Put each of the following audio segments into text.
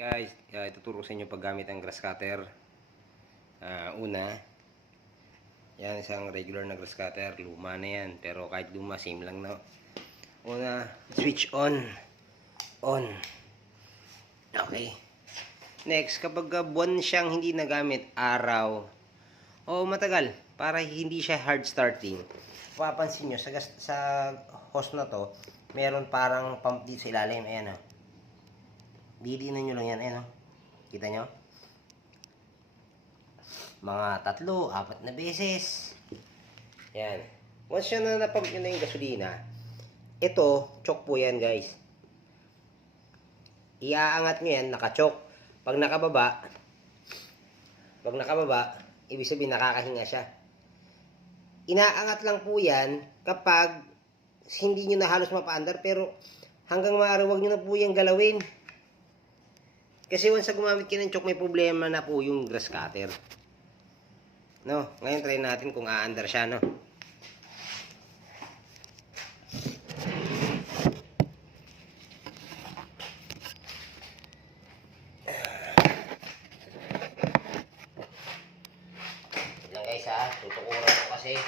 Guys, ituturo sa inyo paggamit ng grass cutter. Una, yan isang regular na grass cutter. Luma na yan, pero kahit luma, same lang, no? Una, switch on. On. Okay. Next, kapag buwan siyang hindi nagamit, araw, o matagal, para hindi siya hard starting, papansin nyo, sa hose na to, meron parang pump dito sa ilalim. Ayan, o. Didiinan nyo lang yan, ayan, o. Kita nyo? Mga 3, 4 na beses. Yan. Once yun na napump nyo na yung gasolina, ito, choke po yan, guys. Iaangat nyo yan, naka-choke. Pag nakababa, ibig sabihin nakakahinga siya. Inaangat lang po yan kapag hindi nyo na halos mapaandar, pero hanggang maaari wag nyo na po yan galawin. Kasi once na gumamit kayo ng choke, may problema na po yung grass cutter. No? Ngayon try natin kung aandar siya, no? Lang guys, ha? Tutukuran ko kasi.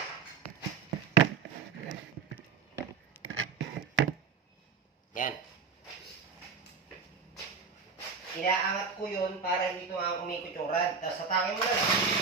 Yan. Inaangat ko yun para hindi ito umikot yung rad. Tapos satangin mo lang.